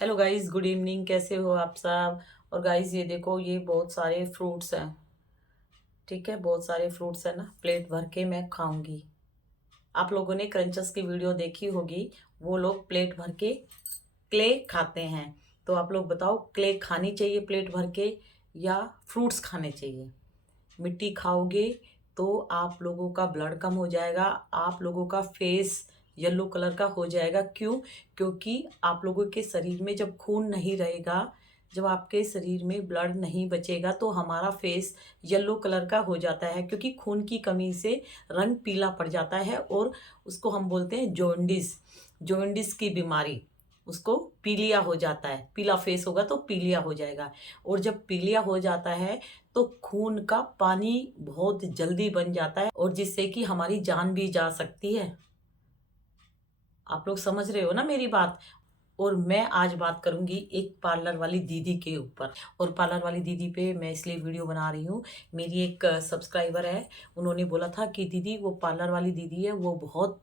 Hello guys, good evening. कैसे हो आप सब। और गाइस ये देखो, ये बहुत सारे फ्रूट्स हैं। ठीक है, बहुत सारे फ्रूट्स हैं ना, प्लेट भर के मैं खाऊंगी। आप लोगों ने क्रंचस की वीडियो देखी होगी। वो लोग प्लेट भर के क्ले खाते हैं। तो आप लोग बताओ, क्ले खानी चाहिए प्लेट भर के या फ्रूट्स खाने चाहिए। मिट्टी खाओगे तो आप लोगों का ब्लड कम हो जाएगा, आप लोगों का फेस येलो कलर का हो जाएगा। क्यों? क्योंकि आप लोगों के शरीर में जब खून नहीं रहेगा, जब आपके शरीर में ब्लड नहीं बचेगा तो हमारा फेस येलो कलर का हो जाता है, क्योंकि खून की कमी से रंग पीला पड़ जाता है और उसको हम बोलते हैं जॉन्डिस। जॉन्डिस की बीमारी, उसको पीलिया हो जाता है। पीला फेस होगा तो पीलिया हो जाएगा। और जब पीलिया हो जाता है तो खून का पानी बहुत जल्दी बन जाता है, और जिससे कि हमारी जान भी जा सकती है। आप लोग समझ रहे हो ना मेरी बात। और मैं आज बात करूंगी एक पार्लर वाली दीदी के ऊपर। और पार्लर वाली दीदी पे मैं इसलिए वीडियो बना रही हूँ। मेरी एक सब्सक्राइबर है, उन्होंने बोला था कि दीदी वो पार्लर वाली दीदी है, वो बहुत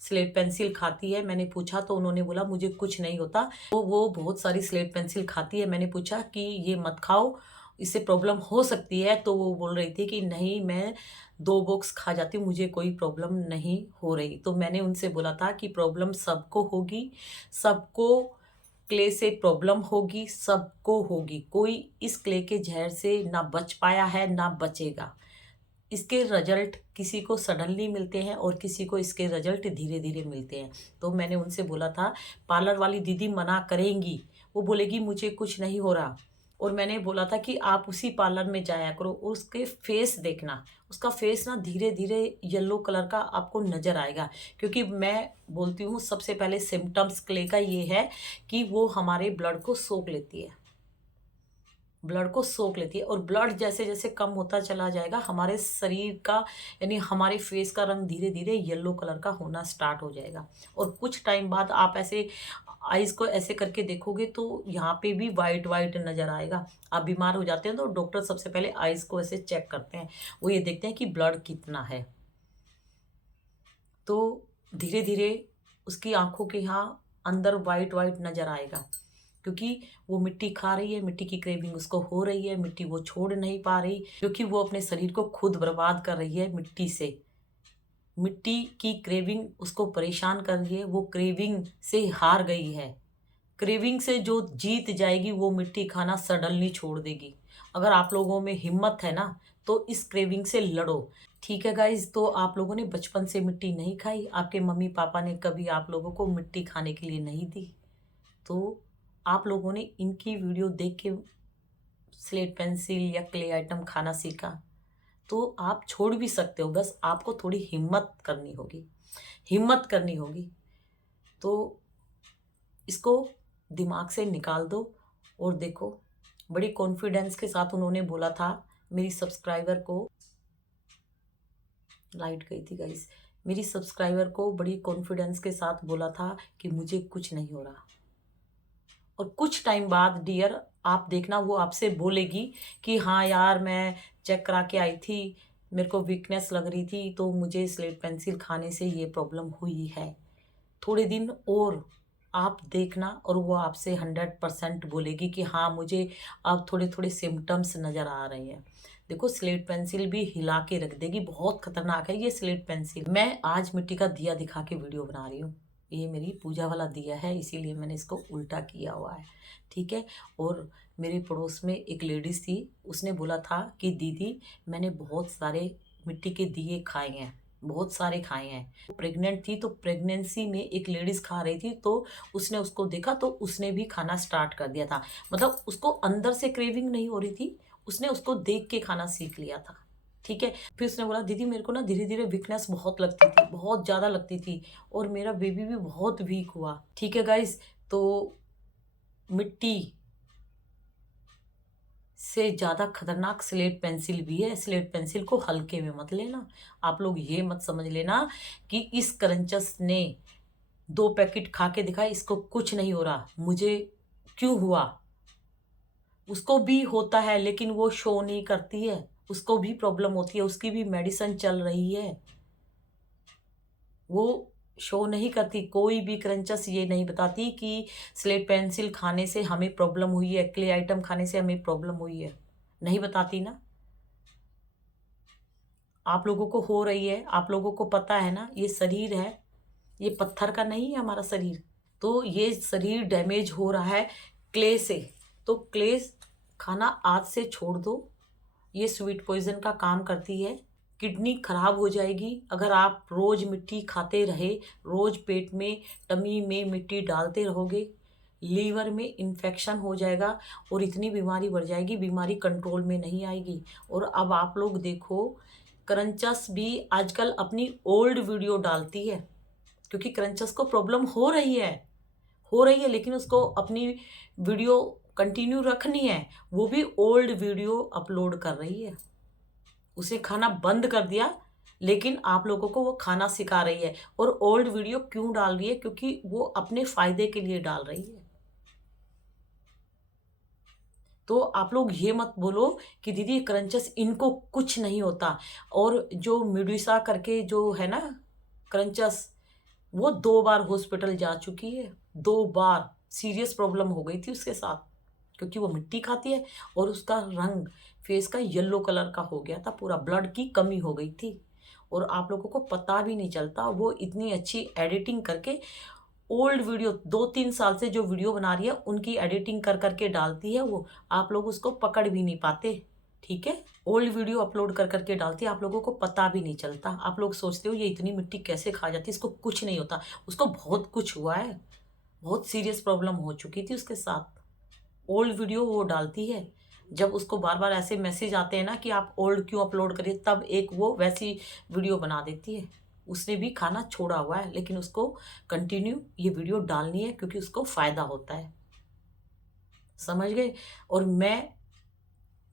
स्लेट पेंसिल खाती है। मैंने पूछा तो उन्होंने बोला मुझे कुछ नहीं होता। तो वो बहुत सारी स्लेट पेंसिल खाती है। मैंने पूछा कि ये मत खाओ, इससे प्रॉब्लम हो सकती है। तो वो बोल रही थी कि नहीं, मैं 2 बॉक्स खा जाती हूँ, मुझे कोई प्रॉब्लम नहीं हो रही। तो मैंने उनसे बोला था कि प्रॉब्लम सबको होगी, सबको क्ले से प्रॉब्लम होगी, सबको होगी। कोई इस क्ले के जहर से ना बच पाया है ना बचेगा। इसके रिजल्ट किसी को सडनली मिलते हैं और किसी को इसके रिजल्ट धीरे धीरे मिलते हैं। तो मैंने उनसे बोला था, पार्लर वाली दीदी मना करेंगी, वो बोलेगी मुझे कुछ नहीं हो रहा। और मैंने बोला था कि आप उसी पार्लर में जाया करो, उसके फेस देखना, उसका फेस ना धीरे धीरे येलो कलर का आपको नजर आएगा। क्योंकि मैं बोलती हूँ सबसे पहले सिम्टम्स क्ले का ये है कि वो हमारे ब्लड को सोख लेती है, ब्लड को सोख लेती है। और ब्लड जैसे जैसे कम होता चला जाएगा, हमारे शरीर का यानी हमारे फेस का रंग धीरे धीरे येलो कलर का होना स्टार्ट हो जाएगा। और कुछ टाइम बाद आप ऐसे आईज को ऐसे करके देखोगे तो यहाँ पे भी वाइट वाइट नजर आएगा। आप बीमार हो जाते हैं तो डॉक्टर सबसे पहले आईज को ऐसे चेक करते हैं, वो ये देखते हैं कि ब्लड कितना है। तो धीरे धीरे उसकी आंखों के यहाँ अंदर वाइट वाइट नजर आएगा, क्योंकि वो मिट्टी खा रही है, मिट्टी की क्रेविंग उसको हो रही है, मिट्टी वो छोड़ नहीं पा रही, क्योंकि वो अपने शरीर को खुद बर्बाद कर रही है मिट्टी से। मिट्टी की क्रेविंग उसको परेशान कर रही है, वो क्रेविंग से हार गई है। क्रेविंग से जो जीत जाएगी वो मिट्टी खाना सडनली छोड़ देगी। अगर आप लोगों में हिम्मत है ना तो इस क्रेविंग से लड़ो। ठीक है गाइज, तो आप लोगों ने बचपन से मिट्टी नहीं खाई, आपके मम्मी पापा ने कभी आप लोगों को मिट्टी खाने के लिए नहीं दी, तो आप लोगों ने इनकी वीडियो देख के स्लेट पेंसिल या क्ले आइटम खाना सीखा, तो आप छोड़ भी सकते हो। बस आपको थोड़ी हिम्मत करनी होगी, हिम्मत करनी होगी। तो इसको दिमाग से निकाल दो। और देखो, बड़ी कॉन्फिडेंस के साथ उन्होंने बोला था मेरी सब्सक्राइबर को, लाइट गई थी गाइस, मेरी सब्सक्राइबर को बड़ी कॉन्फिडेंस के साथ बोला था कि मुझे कुछ नहीं हो रहा। और कुछ टाइम बाद डियर, आप देखना वो आपसे बोलेगी कि हाँ यार, मैं चेक करा के आई थी, मेरे को वीकनेस लग रही थी तो मुझे स्लेट पेंसिल खाने से ये प्रॉब्लम हुई है। थोड़े दिन और आप देखना और वो आपसे 100% बोलेगी कि हाँ, मुझे अब थोड़े थोड़े सिम्टम्स नज़र आ रहे हैं। देखो, स्लेट पेंसिल भी हिला के रख देगी, बहुत खतरनाक है ये स्लेट पेंसिल। मैं आज मिट्टी का दिया दिखा के वीडियो बना रही हूँ। ये मेरी पूजा वाला दिया है, इसीलिए मैंने इसको उल्टा किया हुआ है। ठीक है। और मेरे पड़ोस में एक लेडीज थी, उसने बोला था कि दीदी, मैंने बहुत सारे मिट्टी के दिए खाए हैं, बहुत सारे खाए हैं। प्रेग्नेंट थी तो प्रेगनेंसी में एक लेडीज खा रही थी, तो उसने उसको देखा तो उसने भी खाना स्टार्ट कर दिया था। मतलब उसको अंदर से क्रेविंग नहीं हो रही थी, उसने उसको देख के खाना सीख लिया था। ठीक है। फिर उसने बोला दीदी, मेरे को ना धीरे धीरे वीकनेस बहुत लगती थी, बहुत ज़्यादा लगती थी, और मेरा बेबी भी बहुत वीक हुआ। ठीक है गाइज, तो मिट्टी से ज़्यादा खतरनाक स्लेट पेंसिल भी है। स्लेट पेंसिल को हल्के में मत लेना। आप लोग ये मत समझ लेना कि इस क्रंचस ने 2 पैकेट खा के दिखाया, इसको कुछ नहीं हो रहा, मुझे क्यों हुआ। उसको भी होता है लेकिन वो शो नहीं करती है, उसको भी प्रॉब्लम होती है, उसकी भी मेडिसिन चल रही है। वो शो नहीं करती, कोई भी क्रंचस ये नहीं बताती कि स्लेट पेंसिल खाने से हमें प्रॉब्लम हुई है, क्ले आइटम खाने से हमें प्रॉब्लम हुई है, नहीं बताती ना। आप लोगों को हो रही है, आप लोगों को पता है ना, ये शरीर है, ये पत्थर का नहीं है हमारा शरीर। तो ये शरीर डैमेज हो रहा है क्ले से, तो क्ले खाना आज से छोड़ दो। ये स्वीट पॉइजन का काम करती है, किडनी खराब हो जाएगी अगर आप रोज मिट्टी खाते रहे, रोज पेट में टमी में मिट्टी डालते रहोगे, लीवर में इन्फेक्शन हो जाएगा और इतनी बीमारी बढ़ जाएगी, बीमारी कंट्रोल में नहीं आएगी। और अब आप लोग देखो, क्रंचस भी आजकल अपनी ओल्ड वीडियो डालती है, क्योंकि क्रंचस को प्रॉब्लम हो रही है, लेकिन उसको अपनी वीडियो कंटिन्यू रखनी है, वो भी ओल्ड वीडियो अपलोड कर रही है। उसे खाना बंद कर दिया, लेकिन आप लोगों को वो खाना सिखा रही है। और ओल्ड वीडियो क्यों डाल रही है? क्योंकि वो अपने फायदे के लिए डाल रही है। तो आप लोग ये मत बोलो कि दीदी क्रंचस इनको कुछ नहीं होता। और जो मिडुसा करके जो है ना क्रंचस, वो 2 बार हॉस्पिटल जा चुकी है, 2 बार सीरियस प्रॉब्लम हो गई थी उसके साथ, क्योंकि वो मिट्टी खाती है और उसका रंग फेस का येलो कलर का हो गया था, पूरा ब्लड की कमी हो गई थी। और आप लोगों को पता भी नहीं चलता, वो इतनी अच्छी एडिटिंग करके ओल्ड वीडियो 2-3 साल से जो वीडियो बना रही है उनकी एडिटिंग कर करके डालती है वो, आप लोग उसको पकड़ भी नहीं पाते। ठीक है, ओल्ड वीडियो अपलोड कर करके डालती है, आप लोगों को पता भी नहीं चलता। आप लोग सोचते हो ये इतनी मिट्टी कैसे खा जाती है, इसको कुछ नहीं होता। उसको बहुत कुछ हुआ है, बहुत सीरियस प्रॉब्लम हो चुकी थी उसके साथ। ओल्ड वीडियो वो डालती है, जब उसको बार बार ऐसे मैसेज आते हैं ना कि आप ओल्ड क्यों अपलोड करिए, तब एक वो वैसी वीडियो बना देती है। उसने भी खाना छोड़ा हुआ है, लेकिन उसको कंटिन्यू ये वीडियो डालनी है, क्योंकि उसको फायदा होता है। समझ गए? और मैं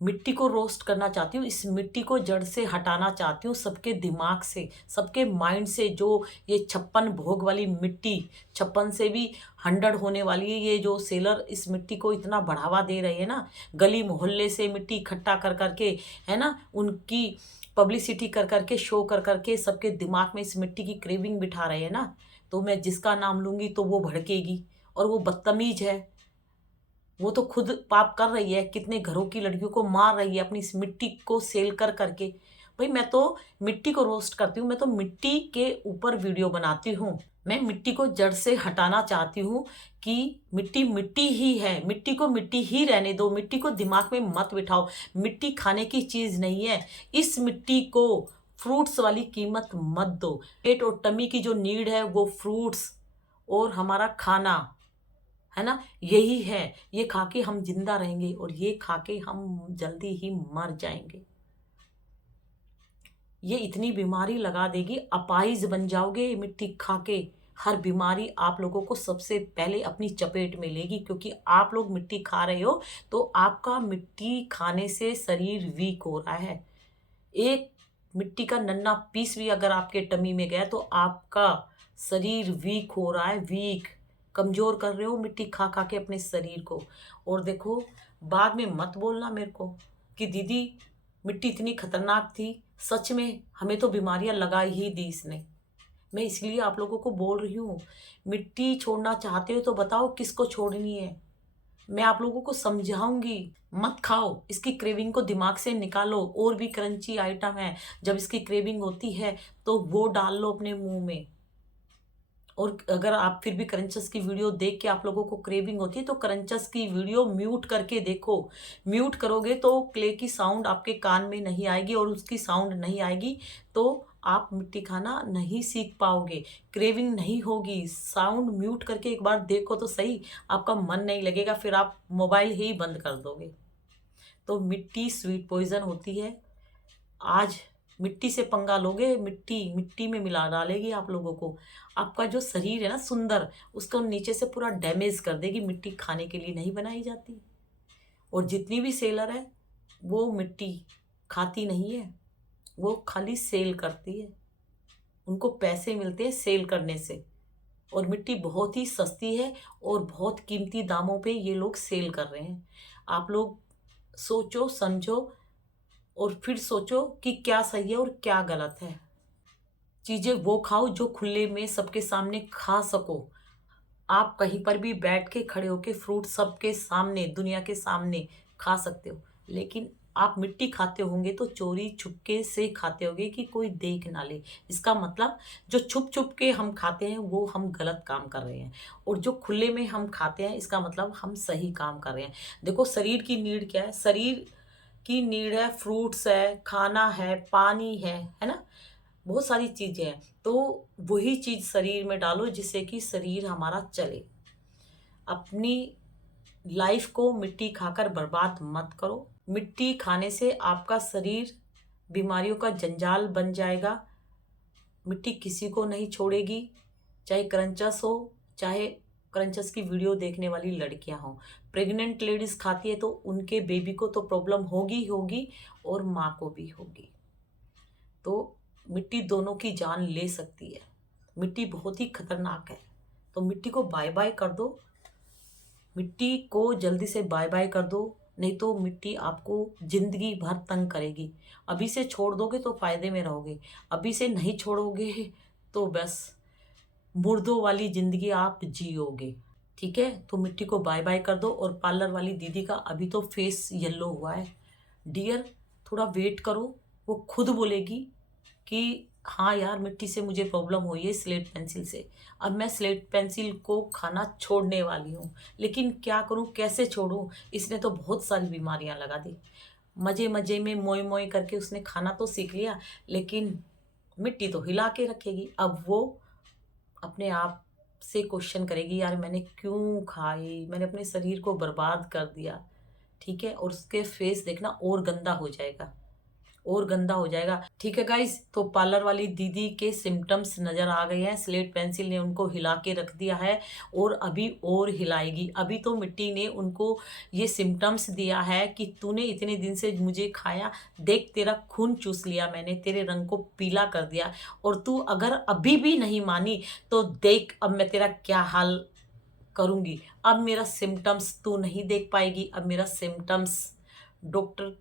मिट्टी को रोस्ट करना चाहती हूँ, इस मिट्टी को जड़ से हटाना चाहती हूँ, सबके दिमाग से, सबके माइंड से। जो ये 56 भोग वाली मिट्टी, 56 से भी 100 होने वाली है, ये जो सेलर इस मिट्टी को इतना बढ़ावा दे रहे हैं ना, गली मोहल्ले से मिट्टी इकट्ठा कर करके, है ना, उनकी पब्लिसिटी कर करके, शो कर करके सबके दिमाग में इस मिट्टी की क्रेविंग बिठा रहे हैं ना। तो मैं जिसका नाम लूंगी तो वो भड़केगी, और वो बदतमीज है, वो तो खुद पाप कर रही है, कितने घरों की लड़कियों को मार रही है अपनी इस मिट्टी को सेल कर करके। भाई मैं तो मिट्टी को रोस्ट करती हूँ, मैं तो मिट्टी के ऊपर वीडियो बनाती हूँ। मैं मिट्टी को जड़ से हटाना चाहती हूँ कि मिट्टी मिट्टी ही है, मिट्टी को मिट्टी ही रहने दो, मिट्टी को दिमाग में मत बिठाओ। मिट्टी खाने की चीज नहीं है, इस मिट्टी को फ्रूट्स वाली कीमत मत दो। पेट और टमी की जो नीड है वो फ्रूट्स और हमारा खाना है ना, यही है। ये खा के हम जिंदा रहेंगे और ये खा के हम जल्दी ही मर जाएंगे। ये इतनी बीमारी लगा देगी, अपाहिज बन जाओगे ये मिट्टी खा के। हर बीमारी आप लोगों को सबसे पहले अपनी चपेट में लेगी, क्योंकि आप लोग मिट्टी खा रहे हो, तो आपका मिट्टी खाने से शरीर वीक हो रहा है। एक मिट्टी का नन्ना पीस भी अगर आपके टमी में गया तो आपका शरीर वीक हो रहा है, वीक, कमजोर कर रहे हो मिट्टी खा खा के अपने शरीर को। और देखो, बाद में मत बोलना मेरे को कि दीदी मिट्टी इतनी खतरनाक थी, सच में हमें तो बीमारियां लगा ही दी इसने। मैं इसलिए आप लोगों को बोल रही हूँ, मिट्टी छोड़ना चाहते हो तो बताओ किसको छोड़नी है, मैं आप लोगों को समझाऊंगी। मत खाओ, इसकी क्रेविंग को दिमाग से निकालो। और भी क्रंची आइटम है, जब इसकी क्रेविंग होती है तो वो डाल लो अपने मुंह में। और अगर आप फिर भी क्रंचस की वीडियो देख के आप लोगों को क्रेविंग होती है तो क्रंचस की वीडियो म्यूट करके देखो। म्यूट करोगे तो क्ले की साउंड आपके कान में नहीं आएगी, और उसकी साउंड नहीं आएगी तो आप मिट्टी खाना नहीं सीख पाओगे, क्रेविंग नहीं होगी। साउंड म्यूट करके एक बार देखो तो सही, आपका मन नहीं लगेगा, फिर आप मोबाइल ही बंद कर दोगे। तो मिट्टी स्वीट पॉइजन होती है। आज मिट्टी से पंगा लोगे, मिट्टी मिट्टी में मिला डालेगी आप लोगों को। आपका जो शरीर है ना सुंदर, उसको नीचे से पूरा डैमेज कर देगी। मिट्टी खाने के लिए नहीं बनाई जाती। और जितनी भी सेलर है वो मिट्टी खाती नहीं है, वो खाली सेल करती है, उनको पैसे मिलते हैं सेल करने से। और मिट्टी बहुत ही सस्ती है और बहुत कीमती दामों पे ये लोग सेल कर रहे हैं। आप लोग सोचो समझो और फिर सोचो कि क्या सही है और क्या गलत है। चीज़ें वो खाओ जो खुले में सबके सामने खा सको। आप कहीं पर भी बैठ के खड़े होके फ्रूट सबके सामने, दुनिया के सामने खा सकते हो। लेकिन आप मिट्टी खाते होंगे तो चोरी छुपके से खाते होंगे कि कोई देख ना ले। इसका मतलब जो छुप-छुप के हम खाते हैं वो हम गलत काम कर रहे हैं, और जो खुले में हम खाते हैं इसका मतलब हम सही काम कर रहे हैं। देखो शरीर की नीड क्या है? शरीर की नीड है फ्रूट्स है, खाना है, पानी है ना? बहुत सारी चीज़ें हैं। तो वही चीज़ शरीर में डालो जिससे कि शरीर हमारा चले। अपनी लाइफ को मिट्टी खाकर बर्बाद मत करो। मिट्टी खाने से आपका शरीर बीमारियों का जंजाल बन जाएगा। मिट्टी किसी को नहीं छोड़ेगी, चाहे क्रंचस हो, चाहे क्रंचस की वीडियो देखने वाली लड़कियां हों। प्रेग्नेंट लेडीज खाती है तो उनके बेबी को तो प्रॉब्लम होगी होगी, और माँ को भी होगी। तो मिट्टी दोनों की जान ले सकती है। मिट्टी बहुत ही खतरनाक है। तो मिट्टी को बाय बाय कर दो। मिट्टी को जल्दी से बाय बाय कर दो, नहीं तो मिट्टी आपको ज़िंदगी भर तंग करेगी। अभी से छोड़ दोगे तो फ़ायदे में रहोगे, अभी से नहीं छोड़ोगे तो बस मुर्दों वाली ज़िंदगी आप जियोगे। ठीक है? तो मिट्टी को बाय बाय कर दो। और पार्लर वाली दीदी का अभी तो फेस येलो हुआ है। डियर, थोड़ा वेट करो, वो खुद बोलेगी कि हाँ यार, मिट्टी से मुझे प्रॉब्लम हुई है स्लेट पेंसिल से। अब मैं स्लेट पेंसिल को खाना छोड़ने वाली हूँ। लेकिन क्या करूँ, कैसे छोड़ूँ? इसने तो बहुत सारी बीमारियाँ लगा दी। मज़े-मज़े में मोए-मोए करके उसने खाना तो सीख लिया, लेकिन मिट्टी तो हिला के रखेगी। अब वो अपने आप से क्वेश्चन करेगी, यार मैंने क्यों खाई? मैंने अपने शरीर को बर्बाद कर दिया। ठीक है? और उसके फेस देखना और गंदा हो जाएगा, और गंदा हो जाएगा। ठीक है गाइस, तो पार्लर वाली दीदी के सिम्पटम्स नज़र आ गए हैं। स्लेट पेंसिल ने उनको हिला के रख दिया है, और अभी और हिलाएगी। अभी तो मिट्टी ने उनको ये सिम्पटम्स दिया है कि तूने इतने दिन से मुझे खाया, देख तेरा खून चूस लिया मैंने, तेरे रंग को पीला कर दिया, और तू अगर अभी भी नहीं मानी तो देख अब मैं तेरा क्या हाल करूँगी। अब मेरा सिम्पटम्स तू नहीं देख पाएगी, अब मेरा सिम्पटम्स डॉक्टर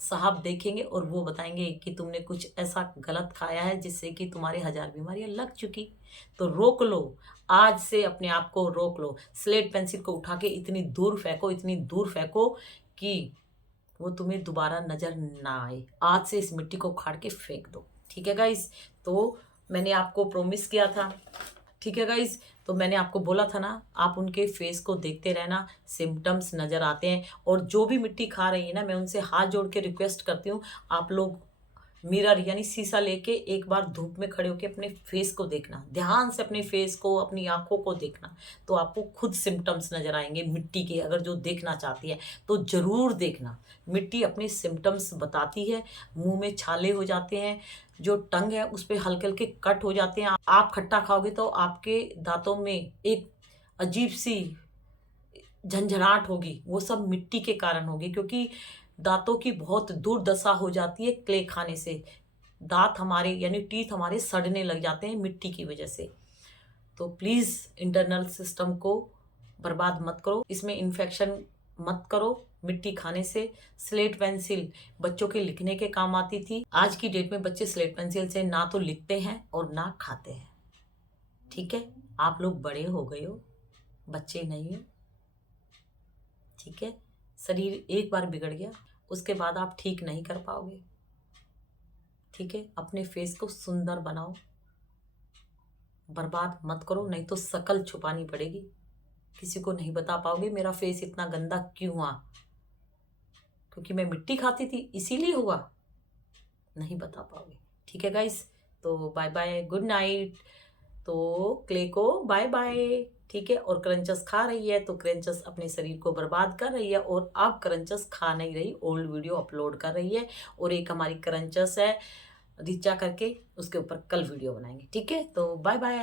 साहब देखेंगे और वो बताएँगे कि तुमने कुछ ऐसा गलत खाया है जिससे कि तुम्हारे 1000 बीमारियाँ लग चुकी। तो रोक लो, आज से अपने आप को रोक लो। स्लेट पेंसिल को उठा के इतनी दूर फेंको, इतनी दूर फेंको कि वो तुम्हें दोबारा नज़र ना आए। आज से इस मिट्टी को उखाड़ के फेंक दो। ठीक है गाइस? तो मैंने आपको प्रॉमिस किया था। ठीक है गाइस? तो मैंने आपको बोला था ना, आप उनके फेस को देखते रहना, सिम्पटम्स नज़र आते हैं। और जो भी मिट्टी खा रही है ना, मैं उनसे हाथ जोड़ के रिक्वेस्ट करती हूँ, आप लोग मिरर यानी शीशा लेके एक बार धूप में खड़े होके अपने फेस को देखना, ध्यान से अपने फेस को, अपनी आँखों को देखना, तो आपको खुद सिम्पटम्स नज़र आएँगे मिट्टी के। अगर जो देखना चाहती है तो ज़रूर देखना। मिट्टी अपने सिम्पटम्स बताती है। मुँह में छाले हो जाते हैं, जो टंग है उस पे हल्के-हल्के कट हो जाते हैं। आप खट्टा खाओगे तो आपके दाँतों में एक अजीब-सी झंझनाहट होगी, वो सब मिट्टी के कारण होगी, क्योंकि दाँतों की बहुत दुर्दशा हो जाती है क्ले खाने से। दाँत हमारे यानी टीथ हमारे सड़ने लग जाते हैं मिट्टी की वजह से। तो प्लीज़ इंटरनल सिस्टम को बर्बाद मत करो, इसमें इन्फेक्शन मत करो मिट्टी खाने से। स्लेट पेंसिल बच्चों के लिखने के काम आती थी। आज की डेट में बच्चे स्लेट पेंसिल से ना तो लिखते हैं और ना खाते हैं। ठीक है? आप लोग बड़े हो गए हो, बच्चे नहीं हो। ठीक है? शरीर एक बार बिगड़ गया, उसके बाद आप ठीक नहीं कर पाओगे। ठीक है? अपने फेस को सुंदर बनाओ, बर्बाद मत करो, नहीं तो शकल छुपानी पड़ेगी। किसी को नहीं बता पाओगे मेरा फेस इतना गंदा क्यों हुआ, क्योंकि मैं मिट्टी खाती थी इसीलिए हुआ, नहीं बता पाओगे। ठीक है गाइस? तो बाय बाय, गुड नाइट। तो क्ले को बाय बाय। ठीक है? और क्रंचस खा रही है तो क्रंचस अपने शरीर को बर्बाद कर रही है, और अब क्रंचस खा नहीं रही, ओल्ड वीडियो अपलोड कर रही है। और एक हमारी क्रंचस है रिचा करके, उसके ऊपर कल वीडियो बनाएंगे। ठीक है? तो बाय बाय।